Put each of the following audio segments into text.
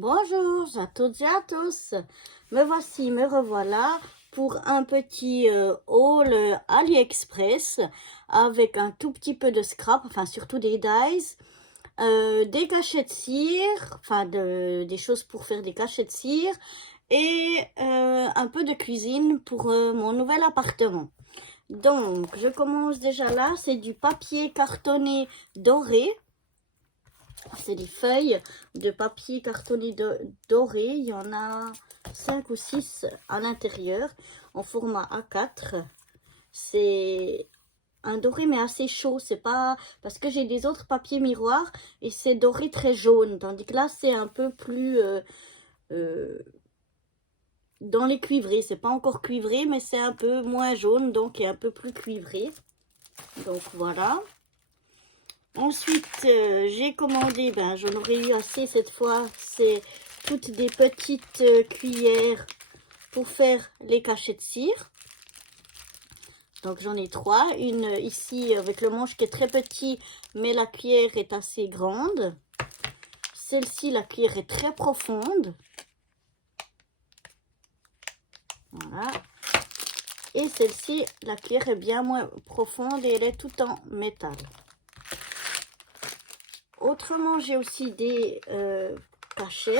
Bonjour à toutes et à tous, me revoilà pour un petit haul AliExpress avec un tout petit peu de scrap, enfin surtout des dies, des cachets de cire, enfin des choses pour faire des cachets de cire et un peu de cuisine pour mon nouvel appartement. Donc je commence déjà là, c'est du papier cartonné doré. C'est des feuilles de papier cartonné doré. Il y en a 5 ou 6 à l'intérieur en format A4. C'est un doré mais assez chaud. C'est pas parce que j'ai des autres papiers miroirs et c'est doré très jaune. Tandis que là c'est un peu plus euh, dans les cuivrés. C'est pas encore cuivré mais c'est un peu moins jaune donc un peu plus cuivré. Donc voilà. Ensuite, j'ai commandé, j'en aurais eu assez cette fois, c'est toutes des petites cuillères pour faire les cachets de cire. Donc j'en ai 3, une ici avec le manche qui est très petit, mais la cuillère est assez grande. Celle-ci, la cuillère est très profonde. Voilà. Et celle-ci, la cuillère est bien moins profonde et elle est tout en métal. Autrement, j'ai aussi des cachets.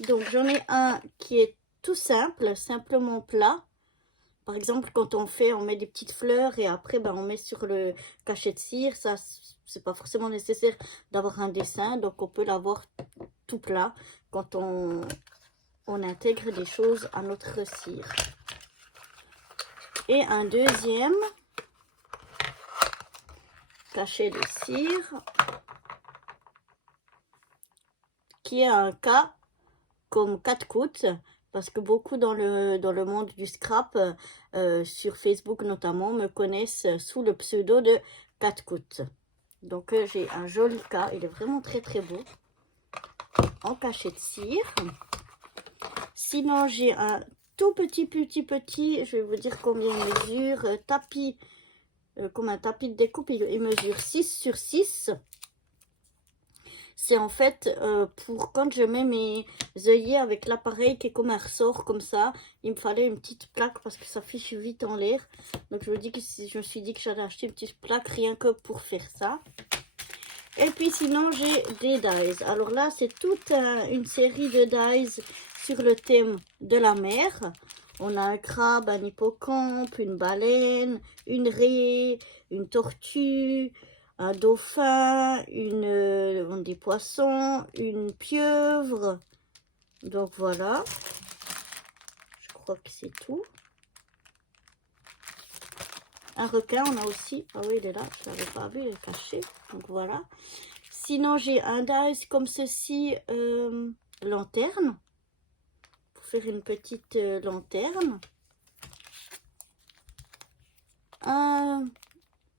Donc, j'en ai un qui est tout simple, simplement plat. Par exemple, quand on met des petites fleurs et après, on met sur le cachet de cire. Ça, c'est pas forcément nécessaire d'avoir un dessin. Donc, on peut l'avoir tout plat quand on intègre des choses à notre cire. Et un deuxième cachet de cire qui est un cas comme 4 gouttes, parce que beaucoup dans le monde du scrap, sur Facebook notamment, me connaissent sous le pseudo de 4 gouttes. Donc j'ai un joli cas, il est vraiment très très beau, en cachet de cire. Sinon j'ai un tout petit, je vais vous dire combien il mesure, tapis, comme un tapis de découpe, il mesure 6 sur 6. C'est en fait pour quand je mets mes œillets avec l'appareil qui est comme un ressort comme ça. Il me fallait une petite plaque parce que ça fiche vite en l'air. Donc je me suis dit que j'allais acheter une petite plaque rien que pour faire ça. Et puis sinon j'ai des dies. Alors là c'est toute une série de dies sur le thème de la mer. On a un crabe, un hippocampe, une baleine, une raie, une tortue, un dauphin, des poissons, une pieuvre. Donc voilà, je crois que c'est tout. Un requin, on a aussi. Ah oui, il est là, je ne l'avais pas vu, il est caché. Donc voilà. Sinon, j'ai un dies comme ceci, lanterne. Pour faire une petite lanterne. Un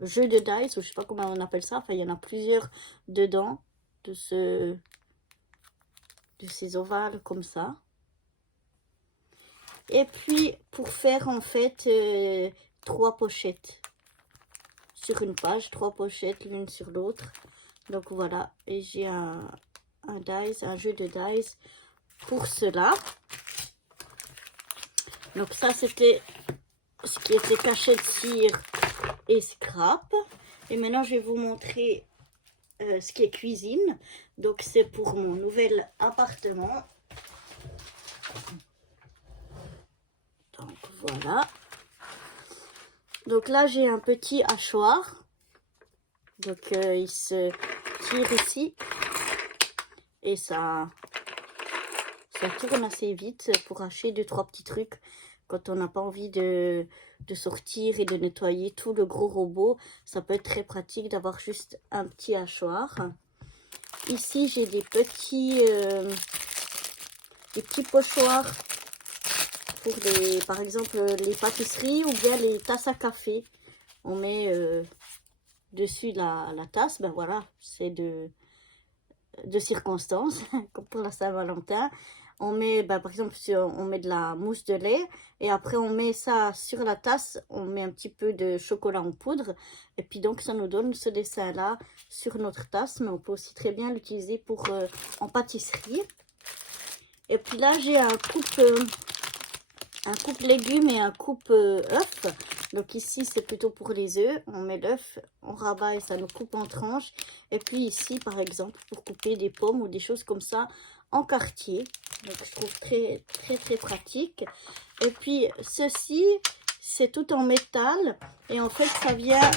jeu de dice, ou je sais pas comment on appelle ça. Enfin, il y en a plusieurs dedans de ces ovales comme ça. Et puis, pour faire en fait 3 pochettes sur une page, 3 pochettes l'une sur l'autre. Donc voilà, et j'ai un dice, un jeu de dice pour cela. Donc ça, c'était ce qui était cachet de cire et scrap. Et maintenant, je vais vous montrer ce qui est cuisine. Donc c'est pour mon nouvel appartement. Donc voilà. Donc là, j'ai un petit hachoir. Donc il se tire ici. Et ça tourne assez vite pour hacher 2-3 petits trucs. Quand on n'a pas envie de sortir et de nettoyer tout le gros robot, ça peut être très pratique d'avoir juste un petit hachoir. Ici, j'ai des petits pochoirs pour par exemple les pâtisseries ou bien les tasses à café. On met dessus la tasse, voilà, c'est de circonstances, comme pour la Saint-Valentin. On met, par exemple, on met de la mousse de lait et après on met ça sur la tasse, on met un petit peu de chocolat en poudre et puis donc ça nous donne ce dessin-là sur notre tasse, mais on peut aussi très bien l'utiliser pour en pâtisserie. Et puis là, j'ai un coupe légumes et un coupe œuf. Donc ici, c'est plutôt pour les œufs. On met l'œuf, on rabat et ça nous coupe en tranches. Et puis ici, par exemple, pour couper des pommes ou des choses comme ça en quartier. Donc je trouve très, très, très pratique. Et puis ceci, c'est tout en métal. Et en fait, ça vient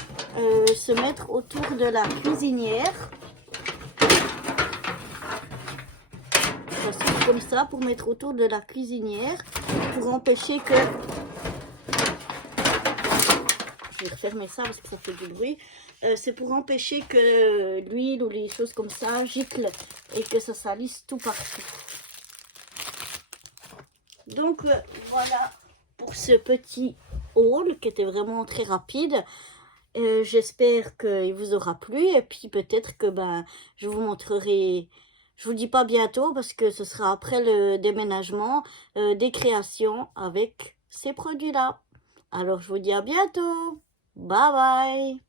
se mettre autour de la cuisinière. Ça s'ouvre comme ça pour mettre autour de la cuisinière. Pour empêcher que... Je vais refermer ça parce que ça fait du bruit. C'est pour empêcher que l'huile ou les choses comme ça giclent et que ça salisse tout partout. Donc voilà pour ce petit haul qui était vraiment très rapide. J'espère qu'il vous aura plu et puis peut-être que je vous montrerai, je vous dis pas bientôt parce que ce sera après le déménagement, des créations avec ces produits-là. Alors je vous dis à bientôt. Bye bye.